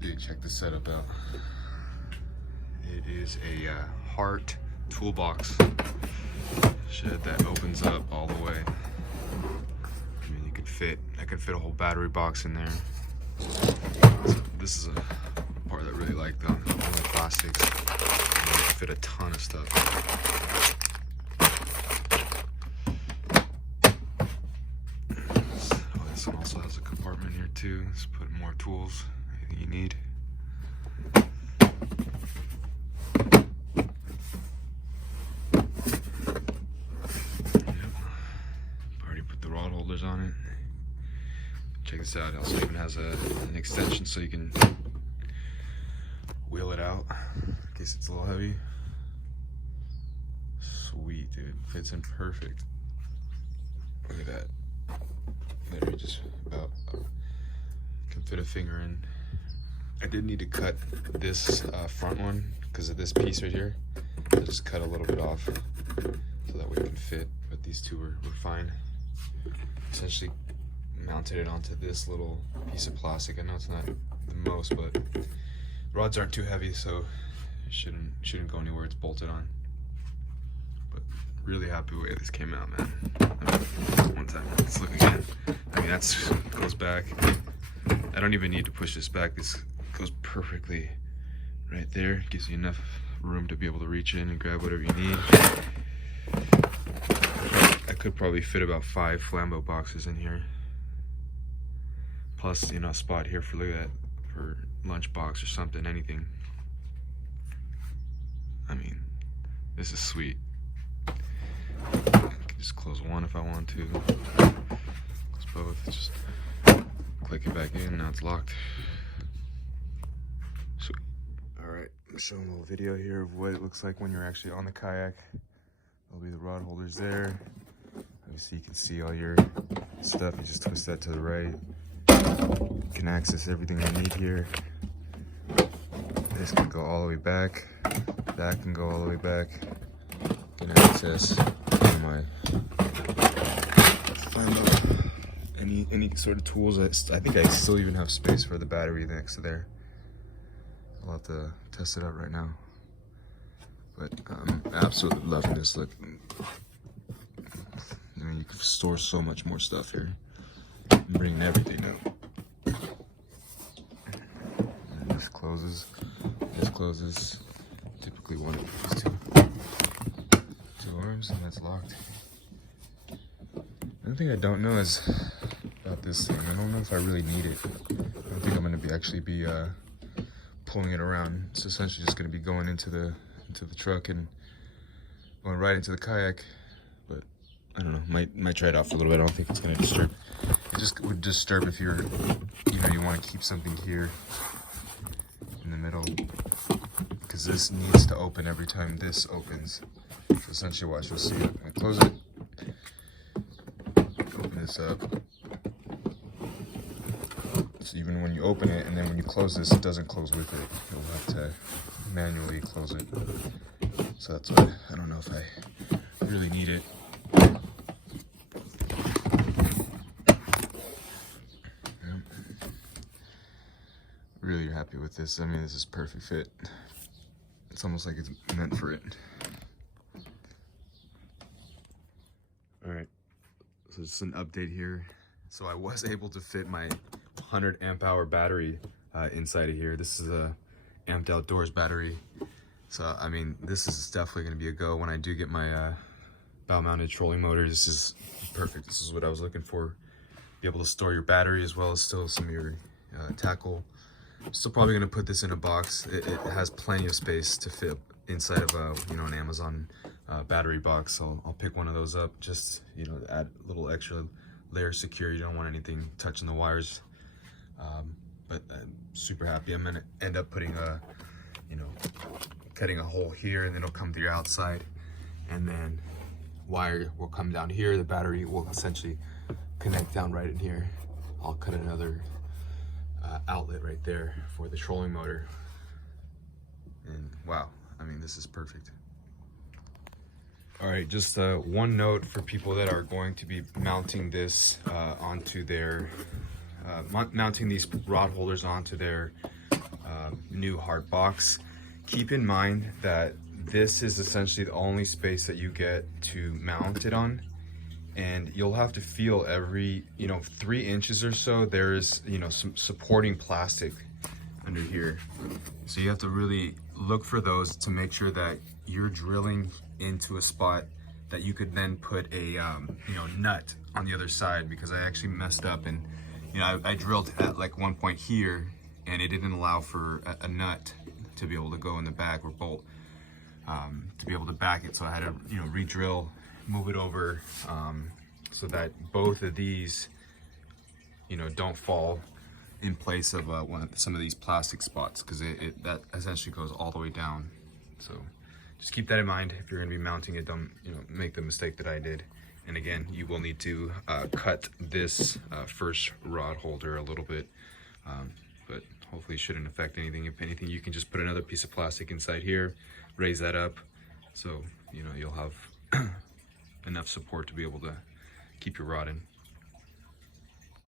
Dude, check the setup out. It is a Hart Toolbox shed that opens up all the way. I mean, I could fit a whole battery box in there. So this is a part that I really like, though. All the plastics. You can fit a ton of stuff. Oh, this one also has a compartment here too. Just put more tools, anything you need. Already put the rod holders on it. Check this out. It also even has an extension so you can wheel it out in case it's a little heavy. Sweet, dude. Fits in perfect. Look at that. Literally just about can fit a finger in. I did need to cut this front one because of this piece right here. I just cut a little bit off so that way it can fit, but these two were fine. Essentially mounted it onto this little piece of plastic. I know it's not the most, but the rods aren't too heavy, so it shouldn't go anywhere. It's bolted on. But really happy with the way this came out, man. One second, let's look again. I mean, that's goes back. I don't even need to push this back. This goes perfectly right there. Gives you enough room to be able to reach in and grab whatever you need. I could probably fit about 5 Flambeau boxes in here. Plus, you know, a spot here for, look at that, for lunch box or something, anything. I mean, this is sweet. I can just close one if I want to. Close both. Just click it back in. Now it's locked. Sweet. All right, I'm showing a little video here of what it looks like when you're actually on the kayak. There'll be the rod holders there. Obviously, you can see all your stuff. You just twist that to the right. You can access everything I need here. This can go all the way back. That can go all the way back. You can access my any sort of tools. I think I still even have space for the battery next to there. I'll have to test it out right now. But I'm absolutely loving this. Look, I mean, you can store so much more stuff here. I'm bringing everything out. And this closes. This closes. Typically one of these two arms, and that's locked. One thing I don't know is about this thing. I don't know if I really need it. I don't think I'm going to actually be pulling it around. It's essentially just going to be going into the truck and going right into the kayak. But I don't know. Might try it out for a little bit. I don't think it's going to disturb. It just would disturb if you want to keep something here in the middle, because this needs to open every time this opens. So essentially, watch, you'll see it. I close it. Open this up. So even when you open it and then when you close this, it doesn't close with it. You'll have to manually close it. So that's why I don't know if I really need it. Really happy with this. I mean, this is perfect fit. It's almost like it's meant for it. All right, so just an update here. So I was able to fit my 100 amp hour battery inside of here. This is a amped outdoors battery. So, I mean, this is definitely gonna be a go when I do get my bow mounted trolling motor. This is perfect. This is what I was looking for. Be able to store your battery as well as still some of your tackle. I'm still probably gonna put this in a box. It has plenty of space to fit inside of an Amazon battery box. So I'll pick one of those up, just to add a little extra layer of security. You don't want anything touching the wires. But I'm super happy. I'm gonna end up putting cutting a hole here, and then it'll come to your outside, and then wire will come down here. The battery will essentially connect down right in here. I'll cut another outlet right there for the trolling motor, and wow, I mean, this is perfect. All right, just one note for people that are going to be mounting this onto their mounting these rod holders onto their new Hart box. Keep in mind that this is essentially the only space that you get to mount it on, and you'll have to feel every 3 inches or so there's some supporting plastic under here, so you have to really look for those to make sure that you're drilling into a spot that you could then put a nut on the other side, because I actually messed up and I drilled at like one point here and it didn't allow for a nut to be able to go in the back, or bolt to be able to back it, so I had to re-drill, move it over, so that both of these don't fall in place of some of these plastic spots, because that essentially goes all the way down. So just keep that in mind if you're going to be mounting it. Don't make the mistake that I did. And again, you will need to cut this first rod holder a little bit, but hopefully it shouldn't affect anything. If anything, you can just put another piece of plastic inside here, raise that up, so you'll have enough support to be able to keep your rod in.